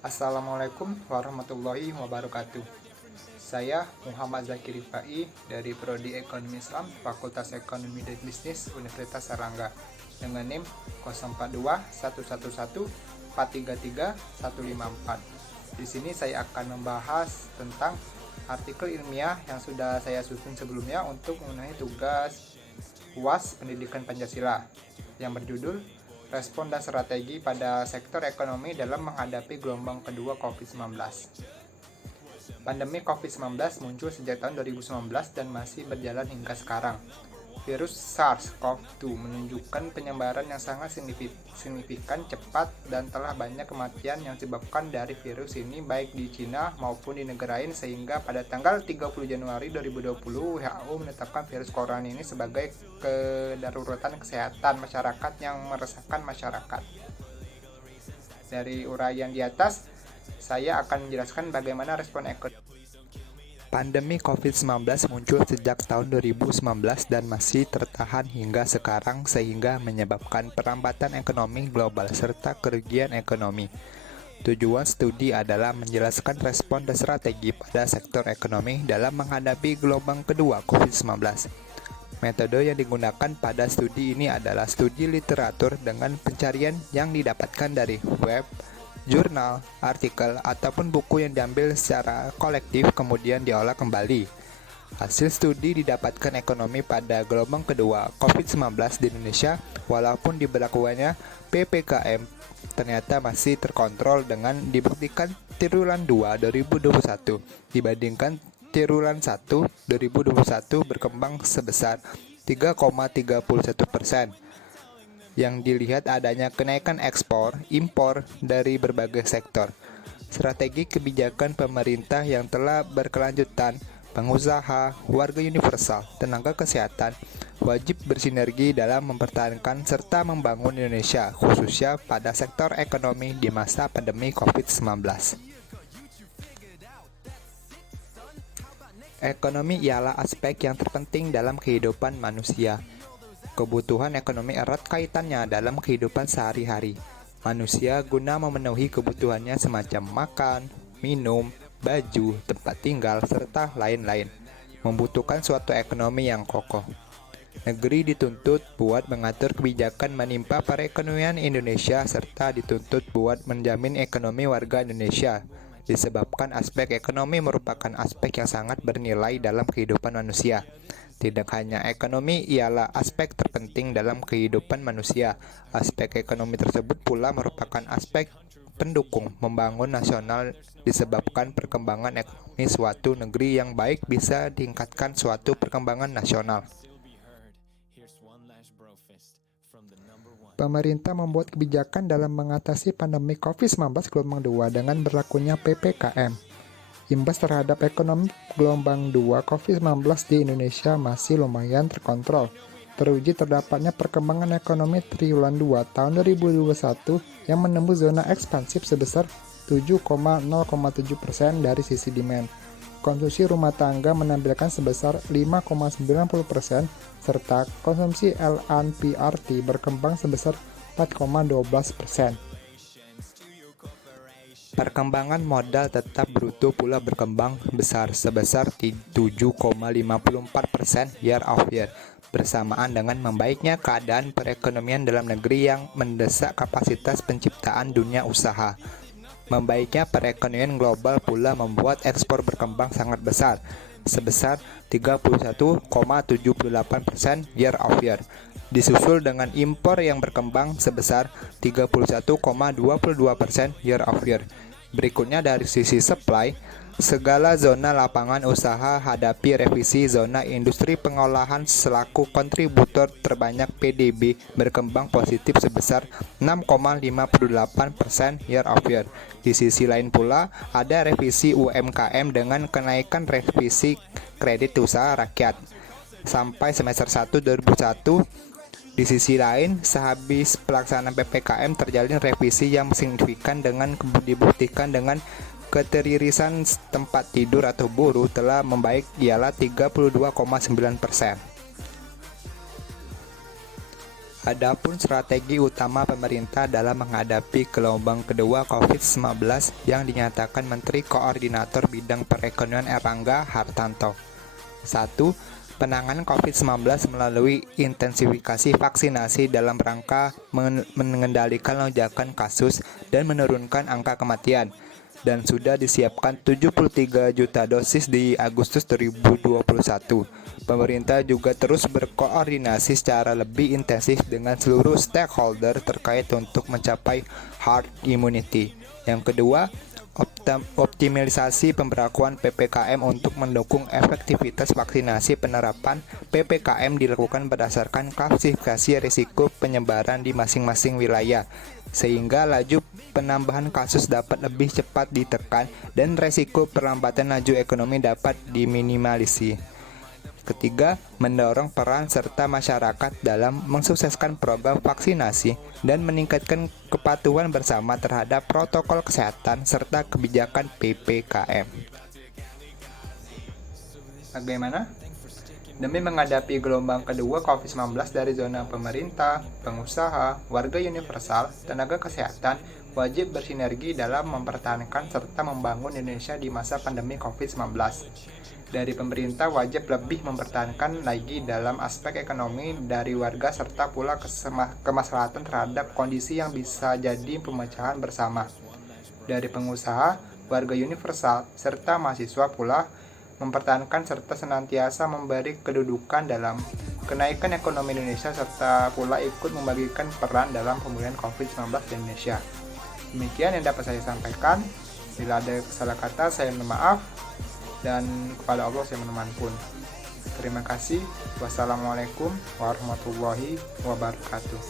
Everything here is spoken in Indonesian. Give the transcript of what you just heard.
Assalamualaikum warahmatullahi wabarakatuh. Saya Muhammad Zakir Rifai dari Prodi Ekonomi Islam Fakultas Ekonomi dan Bisnis Universitas Airlangga dengan NIM 042 111 433 154. Di sini saya akan membahas tentang artikel ilmiah yang sudah saya susun sebelumnya untuk memenuhi tugas UAS Pendidikan Pancasila yang berjudul Respon dan Strategi pada Sektor Ekonomi dalam Menghadapi Gelombang Kedua COVID-19. Pandemi COVID-19 muncul sejak tahun 2019 dan masih berjalan hingga sekarang. Virus SARS-CoV-2 menunjukkan penyebaran yang sangat signifikan, cepat, dan telah banyak kematian yang disebabkan dari virus ini baik di Cina maupun di negara lain, sehingga pada tanggal 30 Januari 2020 WHO menetapkan virus corona ini sebagai kedaruratan kesehatan masyarakat yang meresahkan masyarakat. Dari uraian di atas, saya akan menjelaskan bagaimana respon ekonomi. Pandemi COVID-19 muncul sejak tahun 2019 dan masih tertahan hingga sekarang sehingga menyebabkan perlambatan ekonomi global serta kerugian ekonomi. Tujuan studi adalah menjelaskan respon dan strategi pada sektor ekonomi dalam menghadapi gelombang kedua COVID-19. Metode yang digunakan pada studi ini adalah studi literatur dengan pencarian yang didapatkan dari web, jurnal, artikel, ataupun buku yang diambil secara kolektif kemudian diolah kembali. Hasil studi didapatkan ekonomi pada gelombang kedua COVID-19 di Indonesia, walaupun diberlakukannya PPKM, ternyata masih terkontrol dengan dibuktikan triwulan 2 2021 dibandingkan triwulan 1 2021 berkembang sebesar 3,31%. Yang dilihat adanya kenaikan ekspor, impor dari berbagai sektor. Strategi kebijakan pemerintah yang telah berkelanjutan, pengusaha, warga universal, tenaga kesehatan, wajib bersinergi dalam mempertahankan serta membangun Indonesia, khususnya pada sektor ekonomi di masa pandemi COVID-19. Ekonomi ialah aspek yang terpenting dalam kehidupan manusia. Kebutuhan ekonomi erat kaitannya dalam kehidupan sehari-hari. Manusia guna memenuhi kebutuhannya semacam makan, minum, baju, tempat tinggal, serta lain-lain, membutuhkan suatu ekonomi yang kokoh. Negeri dituntut buat mengatur kebijakan menimpa perekonomian Indonesia serta dituntut buat menjamin ekonomi warga Indonesia. Disebabkan aspek ekonomi merupakan aspek yang sangat bernilai dalam kehidupan manusia. Tidak hanya ekonomi ialah aspek terpenting dalam kehidupan manusia. Aspek ekonomi tersebut pula merupakan aspek pendukung membangun nasional disebabkan perkembangan ekonomi suatu negeri yang baik bisa ditingkatkan suatu perkembangan nasional. Pemerintah membuat kebijakan dalam mengatasi pandemi COVID-19 gelombang 2 dengan berlakunya PPKM. Imbas terhadap ekonomi gelombang 2 COVID-19 di Indonesia masih lumayan terkontrol. Teruji terdapatnya perkembangan ekonomi triwulan 2 tahun 2021 yang menembus zona ekspansif sebesar 7,07% dari sisi demand. Konsumsi rumah tangga menampilkan sebesar 5,90% serta konsumsi LNPRT berkembang sebesar 4,12%. Perkembangan modal tetap bruto pula berkembang besar sebesar 7,54% year of year, bersamaan dengan membaiknya keadaan perekonomian dalam negeri yang mendesak kapasitas penciptaan dunia usaha. Membaiknya perekonomian global pula membuat ekspor berkembang sangat besar, sebesar 31,78% year of year, disusul dengan impor yang berkembang sebesar 31,22% year of year. Berikutnya dari sisi supply, segala zona lapangan usaha hadapi revisi zona industri pengolahan selaku kontributor terbanyak PDB berkembang positif sebesar 6,58% year of year. Di sisi lain pula, ada revisi UMKM dengan kenaikan revisi kredit usaha rakyat. Sampai semester 1 2001, di sisi lain, sehabis pelaksanaan PPKM terjalin revisi yang signifikan dengan dibuktikan dengan keteririsan tempat tidur atau buruh telah membaik ialah 32,9%. Adapun strategi utama pemerintah dalam menghadapi gelombang kedua COVID-19 yang dinyatakan Menteri Koordinator Bidang Perekonomian Erlangga Hartarto. 1. Penanganan COVID-19 melalui intensifikasi vaksinasi dalam rangka mengendalikan lonjakan kasus dan menurunkan angka kematian. Dan sudah disiapkan 73 juta dosis di Agustus 2021. Pemerintah juga terus berkoordinasi secara lebih intensif dengan seluruh stakeholder terkait untuk mencapai herd immunity. Yang kedua, optimalisasi pemberlakuan PPKM untuk mendukung efektivitas vaksinasi. Penerapan PPKM dilakukan berdasarkan klasifikasi risiko penyebaran di masing-masing wilayah, sehingga laju penambahan kasus dapat lebih cepat ditekan dan resiko perlambatan laju ekonomi dapat diminimalisasi. Ketiga, mendorong peran serta masyarakat dalam mensukseskan program vaksinasi dan meningkatkan kepatuhan bersama terhadap protokol kesehatan serta kebijakan PPKM. Bagaimana? Demi menghadapi gelombang kedua COVID-19 dari zona pemerintah, pengusaha, warga universal, tenaga kesehatan wajib bersinergi dalam mempertahankan serta membangun Indonesia di masa pandemi COVID-19. Dari pemerintah wajib lebih mempertahankan lagi dalam aspek ekonomi dari warga serta pula kemaslahatan terhadap kondisi yang bisa jadi pemecahan bersama. Dari pengusaha, warga universal, serta mahasiswa pula mempertahankan serta senantiasa memberi kedudukan dalam kenaikan ekonomi Indonesia serta pula ikut membagikan peran dalam pemulihan COVID-19 di Indonesia. Demikian yang dapat saya sampaikan. Bila ada salah kata, saya minta maaf. Dan kepada Allah saya meneman pun. Terima kasih. Wassalamualaikum warahmatullahi wabarakatuh.